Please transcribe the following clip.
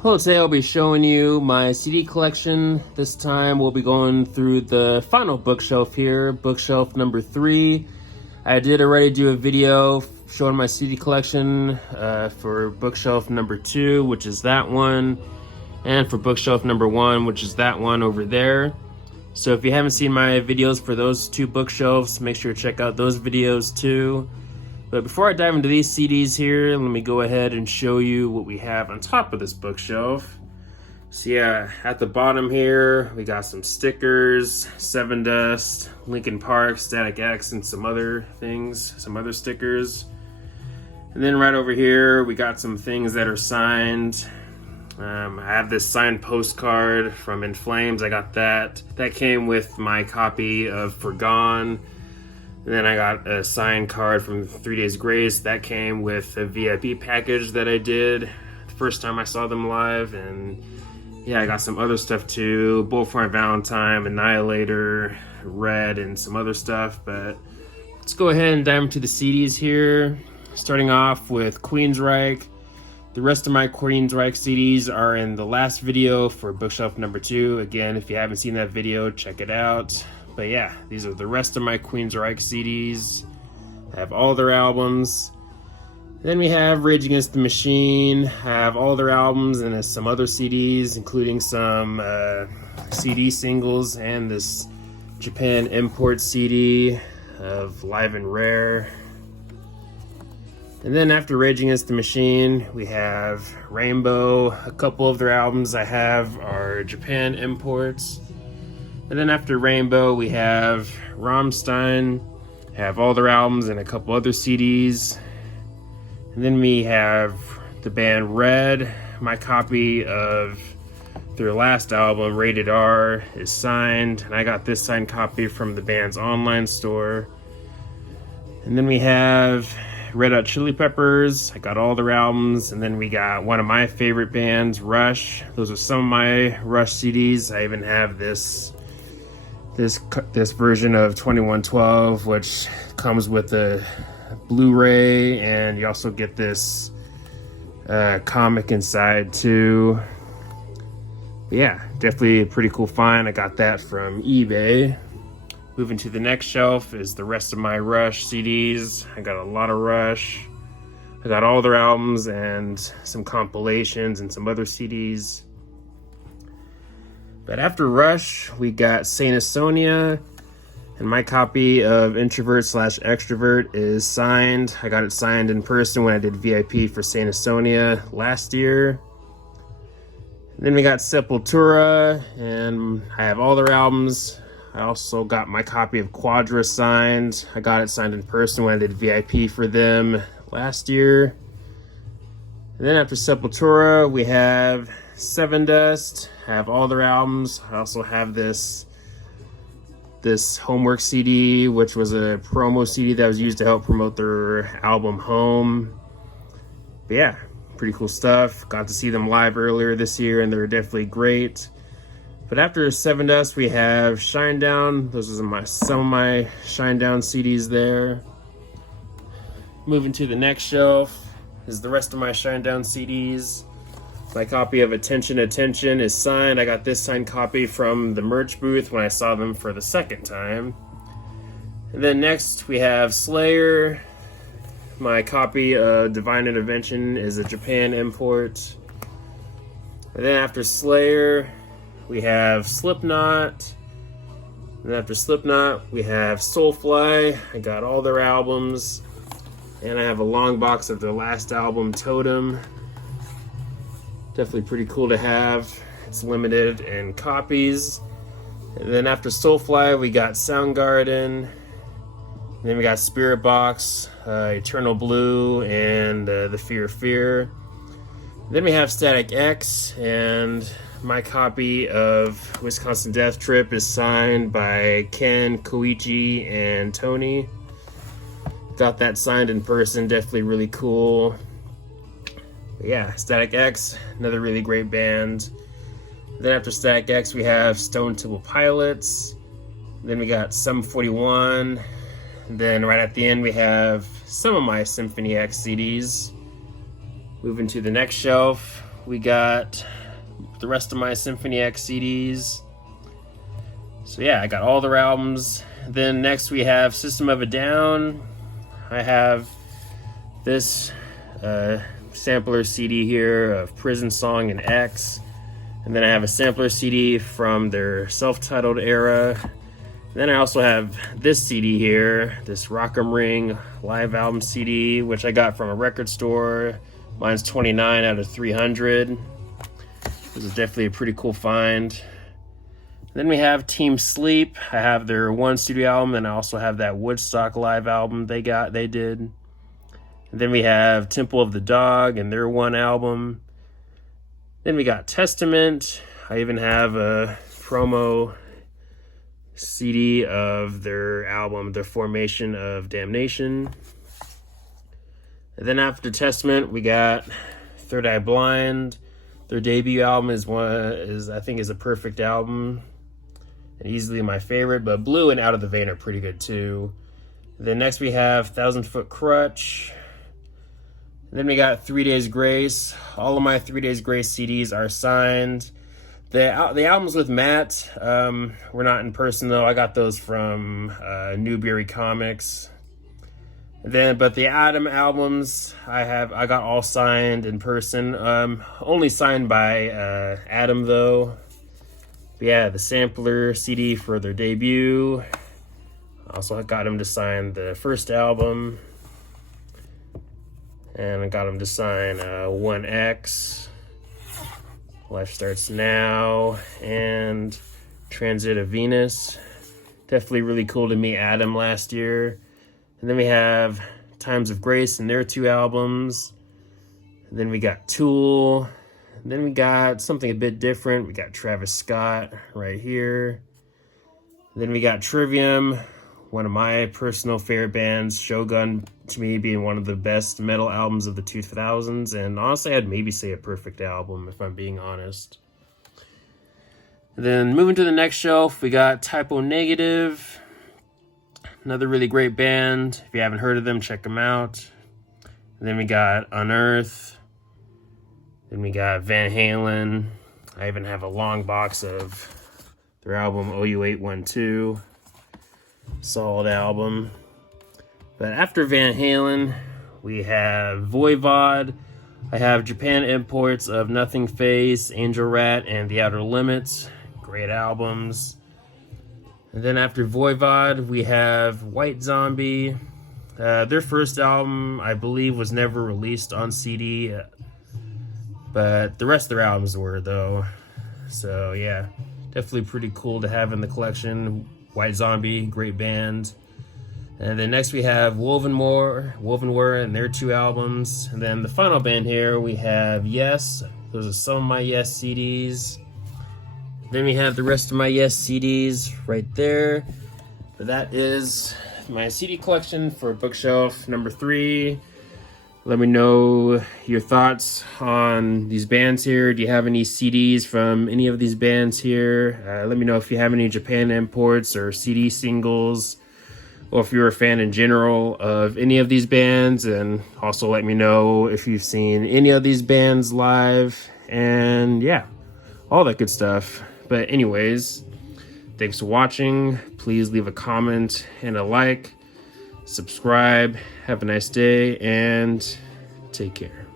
Hello, today I'll be showing you my CD collection. This time we'll be going through the final bookshelf here, bookshelf number 3. I did already do a video showing my CD collection for bookshelf number 2, which is that one, and for bookshelf number 1, which is that one over there. So if you haven't seen my videos for those two bookshelves, make sure to check out those videos too. But before I dive into these CDs here, let me go ahead and show you what we have on top of this bookshelf. So yeah, at the bottom here, we got some stickers, Sevendust, Linkin Park, Static X, and some other things, some other stickers. And then right over here, we got some things that are signed. I have this signed postcard from In Flames. I got that. That came with my copy of Forgone. And then I got a signed card from 3 Days Grace. That came with a VIP package that I did the first time I saw them live. And yeah, I got some other stuff too. Bullfront Valentine, Annihilator, Red, and some other stuff. But let's go ahead and dive into the CDs here. Starting off with Queensryche. The rest of my Queensryche CDs are in the last video for bookshelf number 2. Again, if you haven't seen that video, check it out. But yeah, these are the rest of my Queensryche CDs. I have all their albums. Then we have Rage Against the Machine. I have all their albums and some other CDs, including some CD singles and this Japan import CD of Live and Rare. And then after Rage Against the Machine, we have Rainbow. A couple of their albums I have are Japan imports. And then after Rainbow, we have Rammstein. I have all their albums and a couple other CDs. And then we have the band Red. My copy of their last album, Rated R, is signed. And I got this signed copy from the band's online store. And then we have Red Hot Chili Peppers. I got all their albums. And then we got one of my favorite bands, Rush. Those are some of my Rush CDs. I even have this version of 2112, which comes with a Blu-ray, and you also get this comic inside too. But yeah, definitely a pretty cool find. I got that from eBay. Moving to the next shelf is the rest of my Rush CDs. I got a lot of Rush. I got all their albums and some compilations and some other CDs. But after Rush, we got Saint Asonia, and my copy of Introvert/Extrovert is signed. I got it signed in person when I did VIP for Saint Asonia last year. And then we got Sepultura, and I have all their albums. I also got my copy of Quadra signed. I got it signed in person when I did VIP for them last year. And then after Sepultura, we have Sevendust. I have all their albums. I also have this Homework CD, which was a promo CD that was used to help promote their album Home. But yeah, pretty cool stuff. Got to see them live earlier this year, and they were definitely great. But after Sevendust, we have Shinedown. Those are some of my Shinedown CDs there. Moving to the next shelf is the rest of my Shinedown CDs. My copy of Attention Attention is signed. I got this signed copy from the merch booth when I saw them for the second time. And then next we have Slayer. My copy of Divine Intervention is a Japan import. And then after Slayer, we have Slipknot. And after Slipknot, we have Soulfly. I got all their albums. And I have a long box of their last album, Totem. Definitely pretty cool to have. It's limited in copies. And then after Soulfly, we got Soundgarden. And then we got Spiritbox, Eternal Blue, and The Fear of Fear. Then we have Static X, and my copy of Wisconsin Death Trip is signed by Ken, Koichi, and Tony. Got that signed in person, definitely really cool. But yeah, Static X, another really great band. Then after Static X, we have Stone Temple Pilots. Then we got Sum 41. And then right at the end, we have some of my Symphony X CDs. Moving to the next shelf, we got the rest of my Symphony X CDs. So yeah, I got all their albums. Then next we have System of a Down. I have this sampler CD here of Prison Song and X. And then I have a sampler CD from their self-titled era. Then I also have this CD here, this Rock 'em Ring live album CD, which I got from a record store. Mine's 29 out of 300. This is definitely a pretty cool find. Then we have Team Sleep. I have their one studio album, and I also have that Woodstock live album they did. And then we have Temple of the Dog and their one album. Then we got Testament. I even have a promo CD of their album, The Formation of Damnation. And then after Testament, we got Third Eye Blind. Their debut album is I think a perfect album and easily my favorite, but Blue and Out of the Vein are pretty good too. Then next we have Thousand Foot Crutch. And then we got 3 Days Grace. All of my 3 Days Grace CDs are signed. The albums with Matt were not in person though. I got those from Newberry Comics. But the Adam albums I got all signed in person. Only signed by Adam though. But yeah, the sampler CD for their debut. Also got him to sign the first album. And I got him to sign 1X, Life Starts Now, and Transit of Venus. Definitely really cool to meet Adam last year. And then we have Times of Grace and their 2 albums. And then we got Tool. And then we got something a bit different. We got Travis Scott right here. And then we got Trivium, one of my personal favorite bands, Shogun to me being one of the best metal albums of the 2000s, and honestly I'd maybe say a perfect album if I'm being honest. And then moving to the next shelf, we got Typo Negative, another really great band. If you haven't heard of them, check them out. And then we got Unearth. Then we got Van Halen. I even have a long box of their album OU812. Solid album. But after Van Halen, we have Voivod. I have Japan imports of Nothing Face, Angel Rat, and The Outer Limits. Great albums. And then after Voivod, we have White Zombie. Their first album, I believe, was never released on CD. But the rest of their albums were, though. So, yeah. Definitely pretty cool to have in the collection. White Zombie, great band. And then next we have Wovenware and their 2 albums. And then the final band here, we have Yes. Those are some of my Yes CDs. Then we have the rest of my Yes CDs right there. But that is my CD collection for bookshelf number 3. Let me know your thoughts on these bands here. Do you have any CDs from any of these bands here? Let me know if you have any Japan imports or CD singles, or if you're a fan in general of any of these bands. And also let me know if you've seen any of these bands live, and yeah, all that good stuff. But anyways, thanks for watching. Please leave a comment and a like. Subscribe. Have a nice day and take care.